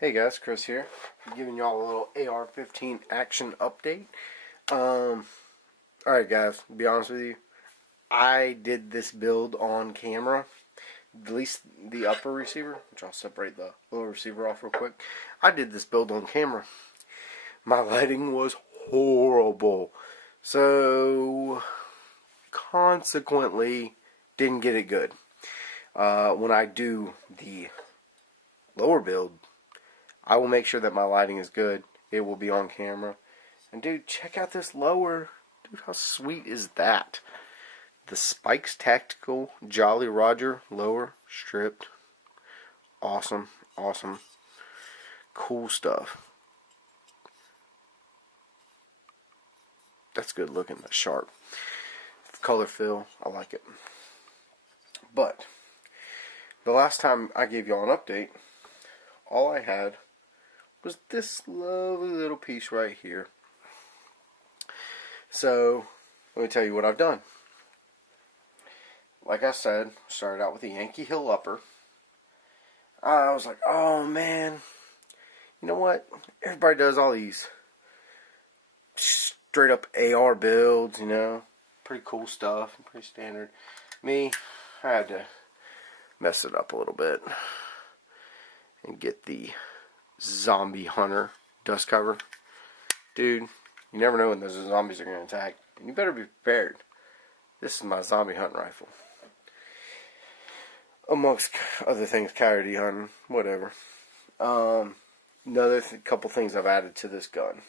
Hey guys, Chris here, giving y'all a little AR-15 action update. Alright guys, to be honest with you, I did this build on camera, at least the upper receiver, which I'll separate the lower receiver off real quick. I did this build on camera. My lighting was horrible, so consequently didn't get it good. When I do the lower build, I will make sure that my lighting is good. It will be on camera. And dude, check out this lower. Dude, how sweet is that? The Spikes Tactical Jolly Roger lower stripped. Awesome, awesome. Cool stuff. That's good looking, that's sharp. Color fill, I like it. But the last time I gave y'all an update, all I had was this lovely little piece right here. So, let me tell you what I've done. Like I said, started out with a Yankee Hill upper. I was like, oh man, you know what? Everybody does all these straight up AR builds, you know. Pretty cool stuff, pretty standard. Me, I had to mess it up a little bit and get the Zombie Hunter dust cover. Dude, you never know when those zombies are going to attack. And you better be prepared. This is my zombie hunting rifle. Amongst other things, coyote hunting, whatever. Another couple things I've added to this gun.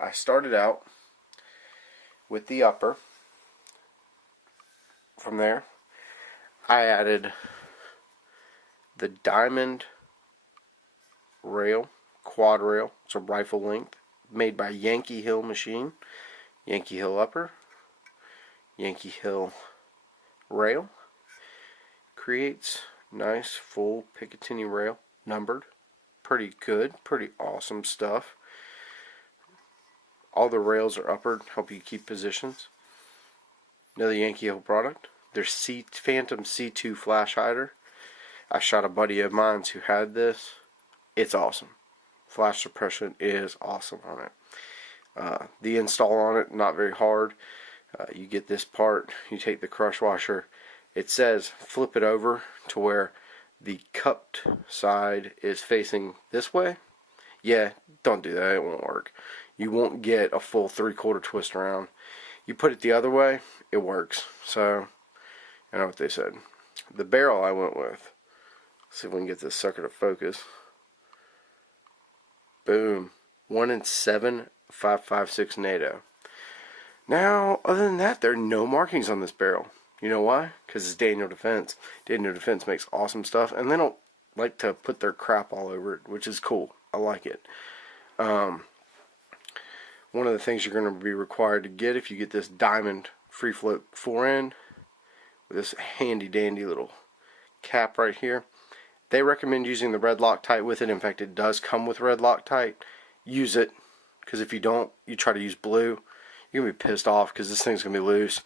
I started out with the upper. From there, I added the diamond rail, quad rail. It's a rifle length made by Yankee Hill machine. Yankee Hill upper, Yankee Hill rail. Creates nice full Picatinny rail, numbered. Pretty good, pretty awesome stuff. All the rails are uppered, help you keep positions. Another Yankee Hill product. Their Phantom C2 flash hider. I shot a buddy of mine who had this. It's awesome. Flash suppression is awesome on it. The install on it, not very hard. You get this part, you take the crush washer. It says flip it over to where the cupped side is facing this way. Yeah, don't do that, it won't work. You won't get a full 3/4 twist around. You put it the other way, it works. So, I know what they said. The barrel I went with. Let's see if we can get this sucker to focus. Boom. 1 in 7 5.56 NATO. Now, other than that, there are no markings on this barrel. You know why? Because it's Daniel Defense. Daniel Defense makes awesome stuff, and they don't like to put their crap all over it, which is cool. I like it. One of the things you're going to be required to get if you get this diamond free float forend with this handy dandy little cap right here, they recommend using the red Loctite with it. In fact, it does come with red Loctite. Use it, because if you don't, you try to use blue, you're going to be pissed off because this thing's going to be loose.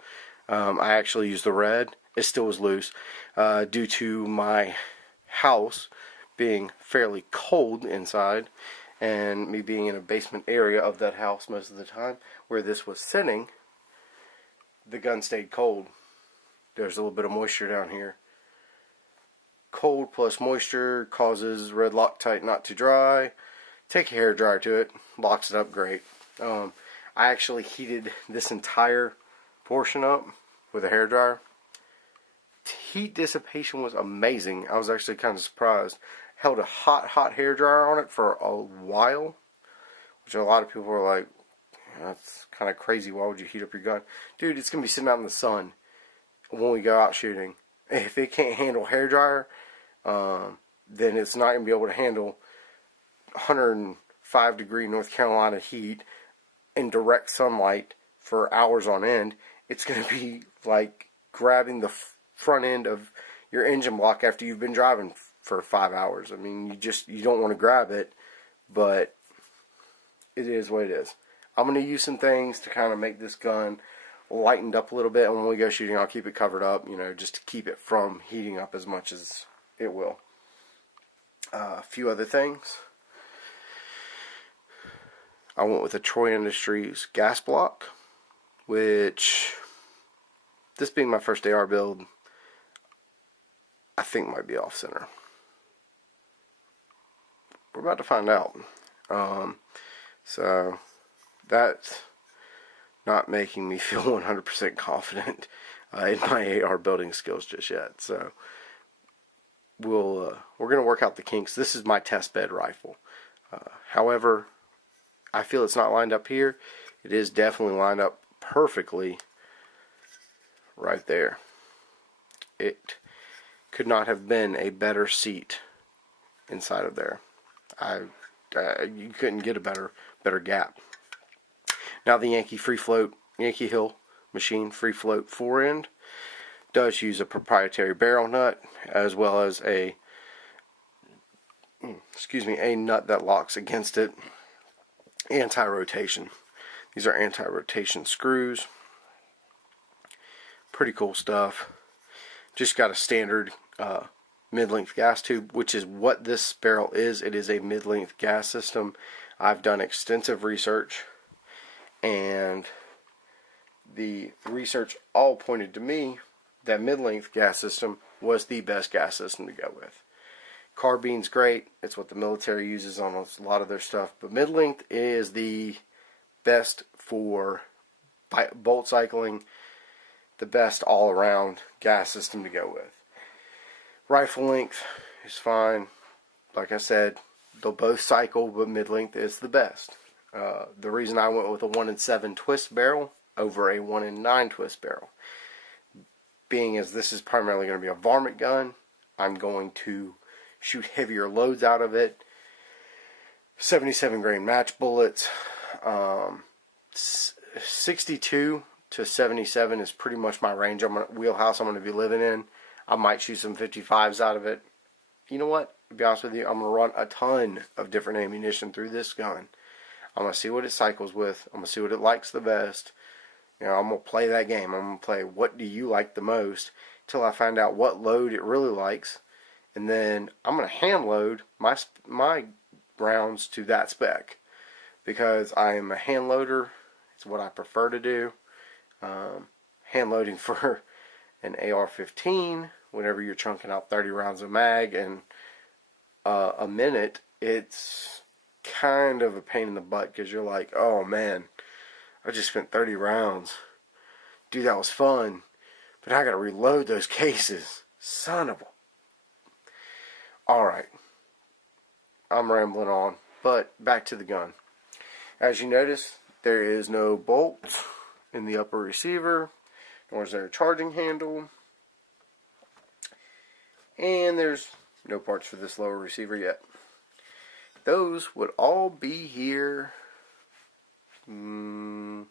I actually used the red. It still was loose due to my house being fairly cold inside and me being in a basement area of that house most of the time where this was sitting. The gun stayed cold. There's a little bit of moisture down here. Cold plus moisture causes red Loctite not to dry. Take a hair dryer to it, locks it up great. I actually heated this entire portion up with a hair dryer. Heat dissipation was amazing. I was actually kind of surprised. Held a hot hair dryer on it for a while, which a lot of people were like, that's kind of crazy. Why would you heat up your gun? Dude, it's going to be sitting out in the sun when we go out shooting. If it can't handle hair dryer, then it's not going to be able to handle 105 degree North Carolina heat in direct sunlight for hours on end. It's going to be like grabbing the front end of your engine block after you've been driving for 5 hours. I mean, you don't want to grab it, but it is what it is. I'm going to use some things to kind of make this gun lightened up a little bit, and when we go shooting, I'll keep it covered up, you know, just to keep it from heating up as much as it will. A few other things. I went with a Troy Industries gas block, which, this being my first AR build, I think might be off center. We're about to find out. So that's not making me feel 100% confident in my AR building skills just yet. So we're going to work out the kinks. This is my test bed rifle. However, I feel it's not lined up here. It is definitely lined up perfectly right there. It could not have been a better seat inside of there. You couldn't get a better gap. Now the Yankee Hill machine free float 4-end does use a proprietary barrel nut, as well as a nut that locks against it. Anti-rotation. These are anti-rotation screws. Pretty cool stuff. Just got a standard mid-length gas tube, which is what this barrel is. It is a mid-length gas system. I've done extensive research, and the research all pointed to me that mid-length gas system was the best gas system to go with. Carbine's great. It's what the military uses on a lot of their stuff. But mid-length is the best for bolt cycling, the best all-around gas system to go with. Rifle length is fine. Like I said, they'll both cycle, but mid-length is the best. The reason I went with a 1-in-7 twist barrel over a 1-in-9 twist barrel, being as this is primarily going to be a varmint gun, I'm going to shoot heavier loads out of it. 77 grain match bullets. 62 to 77 is pretty much my range. Wheelhouse I'm going to be living in. I might shoot some 55s out of it. You know what? To be honest with you, I'm going to run a ton of different ammunition through this gun. I'm going to see what it cycles with. I'm going to see what it likes the best. You know, I'm going to play that game. I'm going to play what do you like the most till I find out what load it really likes. And then I'm going to hand load my rounds to that spec, because I am a hand loader. It's what I prefer to do. Hand loading for an AR-15, whenever you're chunking out 30 rounds of mag in a minute, it's kind of a pain in the butt, because you're like, oh man, I just spent 30 rounds. Dude, that was fun, but I gotta reload those cases. Son of a... Alright, I'm rambling on, but back to the gun. As you notice, there is no bolt in the upper receiver, nor is there a charging handle, and there's no parts for this lower receiver yet. Those would all be here tomorrow,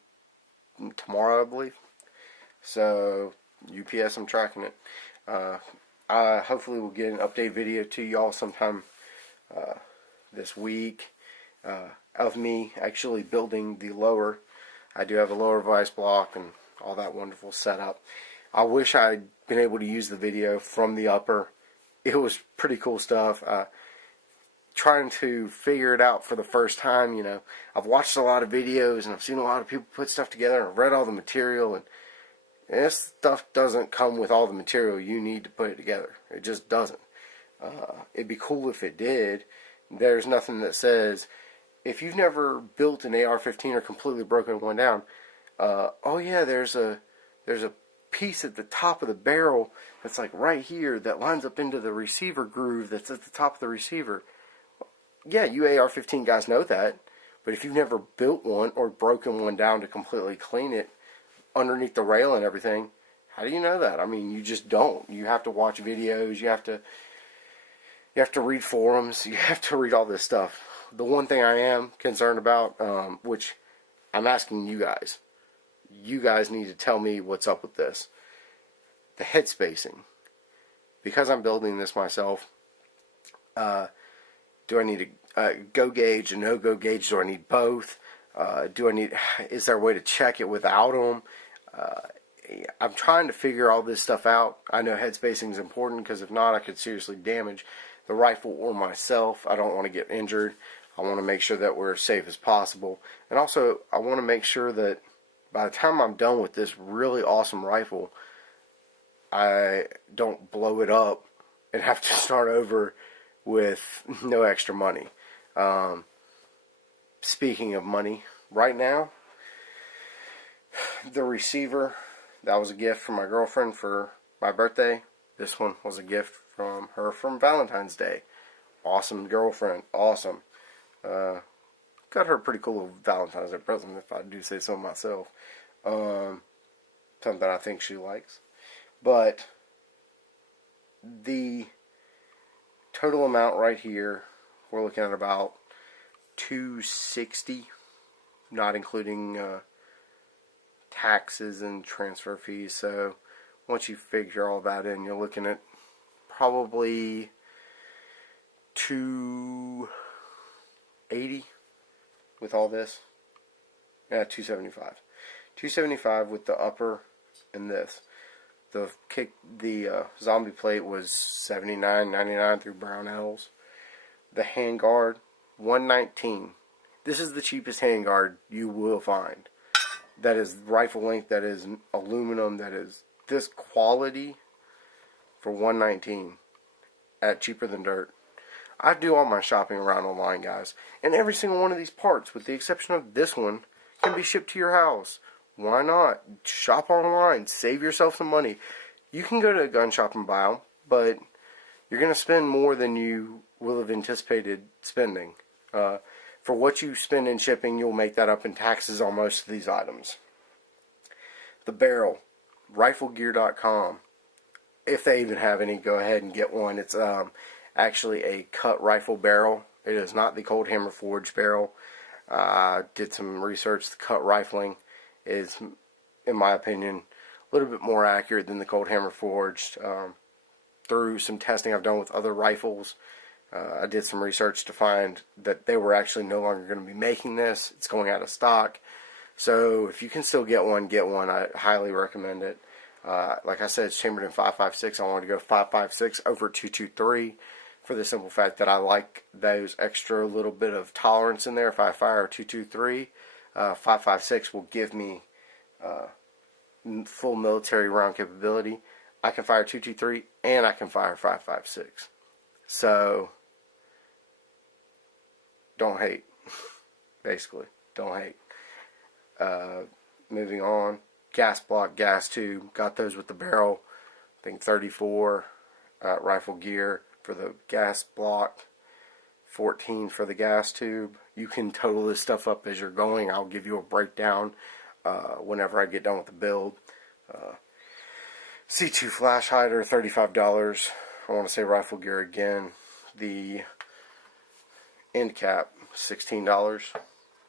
I believe. So UPS, I'm tracking it. I hopefully will get an update video to y'all sometime this week of me actually building the lower. I do have a lower vice block and all that wonderful setup. I wish I'd been able to use the video from the upper. It was pretty cool stuff. Trying to figure it out for the first time, you know. I've watched a lot of videos and I've seen a lot of people put stuff together, and I've read all the material, and this stuff doesn't come with all the material you need to put it together. It just doesn't. It'd be cool if it did. There's nothing that says, if you've never built an AR-15 or completely broken one down, oh yeah, there's a piece at the top of the barrel that's like right here that lines up into the receiver groove that's at the top of the receiver. Yeah, you AR-15 guys know that, but if you've never built one or broken one down to completely clean it underneath the rail and everything, how do you know that? I mean, you just don't. You have to watch videos, you have to read forums, you have to read all this stuff. The one thing I am concerned about, which I'm asking you guys need to tell me what's up with this. The head spacing. Because I'm building this myself, do I need a go gauge, a no-go gauge? Do I need both? Is there a way to check it without them? I'm trying to figure all this stuff out. I know head spacing is important, because if not, I could seriously damage the rifle or myself. I don't want to get injured. I want to make sure that we're as safe as possible. And also, I want to make sure that by the time I'm done with this really awesome rifle, I don't blow it up and have to start over with no extra money. Speaking of money, right now, the receiver, that was a gift from my girlfriend for my birthday. This one was a gift from her from Valentine's Day. Awesome girlfriend, awesome. Got her a pretty cool Valentine's Day present, if I do say so myself. Something I think she likes. But the total amount right here, we're looking at about $260, not including taxes and transfer fees. So once you figure all that in, you're looking at probably $280 with all this. Yeah, $275. $275 with the upper and this. The zombie plate was $79.99 through Brownells. The handguard, $119. This is the cheapest handguard you will find. That is rifle length, that is aluminum, that is this quality for $119 at cheaper than dirt. I do all my shopping around online, guys, and every single one of these parts, with the exception of this one, can be shipped to your house. Why not? Shop online. Save yourself some money. You can go to a gun shop and buy them, but you're going to spend more than you will have anticipated spending. For what you spend in shipping, you'll make that up in taxes on most of these items. The barrel, riflegear.com. If they even have any, go ahead and get one. It's actually a cut rifle barrel. It is not the cold hammer forged barrel. Did some research. The cut rifling is, in my opinion, a little bit more accurate than the cold hammer forged. Through some testing I've done with other rifles, I did some research to find that they were actually no longer going to be making this. It's going out of stock. So if you can still get one, get one. I highly recommend it. Like I said, it's chambered in 5.56. I wanted to go 5.56 over 2.23 for the simple fact that I like those extra little bit of tolerance in there. If I fire a 2.23, 5.56 will give me full military round capability. I can fire 2.23 and I can fire 5.56. So don't hate. Basically, don't hate. Moving on, gas block, gas tube. Got those with the barrel. I think 34 rifle gear for the gas block, 14 for the gas tube. You can total this stuff up as you're going. I'll give you a breakdown whenever I get done with the build. C2 flash hider, $35. I want to say rifle gear again. The end cap, $16,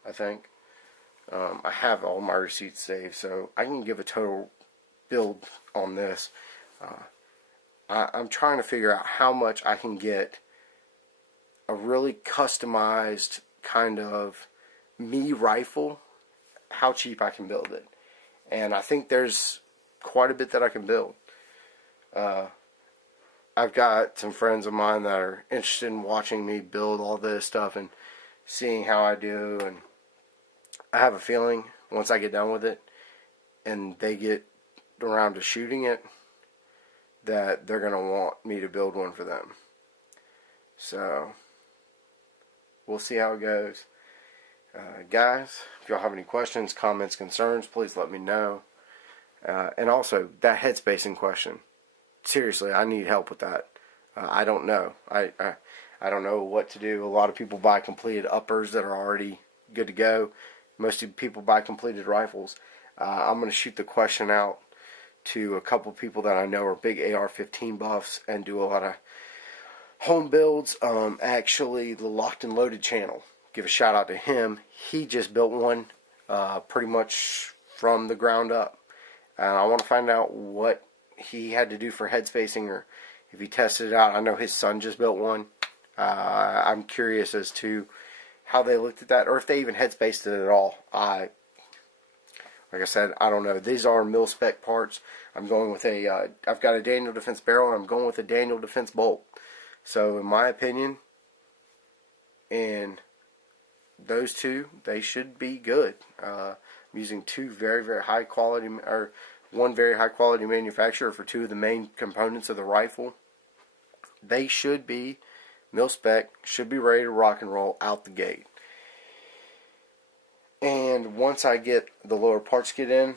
I think. I have all my receipts saved, so I can give a total build on this. I'm trying to figure out how much I can get a really customized kind of me rifle, how cheap I can build it. And I think there's quite a bit that I can build. I've got some friends of mine that are interested in watching me build all this stuff and seeing how I do, and I have a feeling once I get done with it and they get around to shooting it that they're going to want me to build one for them. So we'll see how it goes. Guys, if y'all have any questions, comments, concerns, please let me know. And also, that headspacing question. Seriously, I need help with that. I don't know. I don't know what to do. A lot of people buy completed uppers that are already good to go. Most people buy completed rifles. I'm going to shoot the question out to a couple people that I know are big Ar-15 buffs and do a lot of home builds. Actually, the Locked and Loaded channel. Give a shout out to him. He just built one pretty much from the ground up. I want to find out what he had to do for head spacing, or if he tested it out. I know his son just built one. I'm curious as to how they looked at that, or if they even head spaced it at all. Like I said, I don't know. These are mil spec parts. I'm going with I've got a Daniel Defense barrel, and I'm going with a Daniel Defense bolt. So in my opinion, in those two, they should be good. I'm using two very, very high quality, or one very high quality manufacturer for two of the main components of the rifle. They should be mil spec, should be ready to rock and roll out the gate. And once I get the lower parts kit in,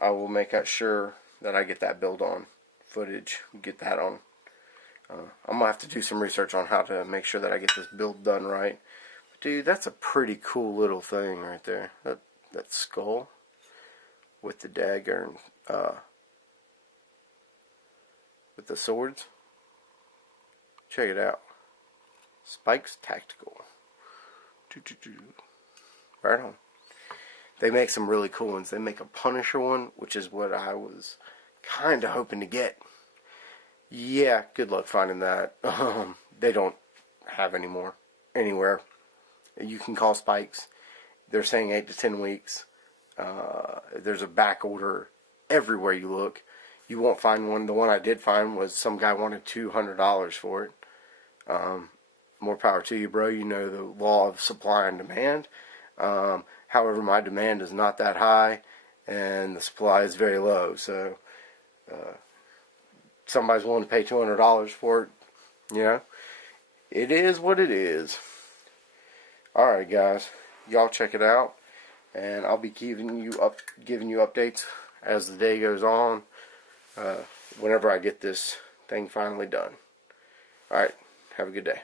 I will make sure that I get that build on footage, get that on. I'm going to have to do some research on how to make sure that I get this build done right. But dude, that's a pretty cool little thing right there. That skull with the dagger and with the swords. Check it out. Spikes Tactical. Right on. They make some really cool ones. They make a Punisher one, which is what I was kind of hoping to get. Yeah, good luck finding that. They don't have any more anywhere. You can call Spikes. They're saying 8 to 10 weeks. There's a back order everywhere you look. You won't find one. The one I did find was some guy wanted $200 for it. More power to you, bro. You know the law of supply and demand. However, my demand is not that high, and the supply is very low. So, somebody's willing to pay $200 for it. You know, it is what it is. All right, guys, y'all check it out, and I'll be giving you updates as the day goes on. Whenever I get this thing finally done. All right, have a good day.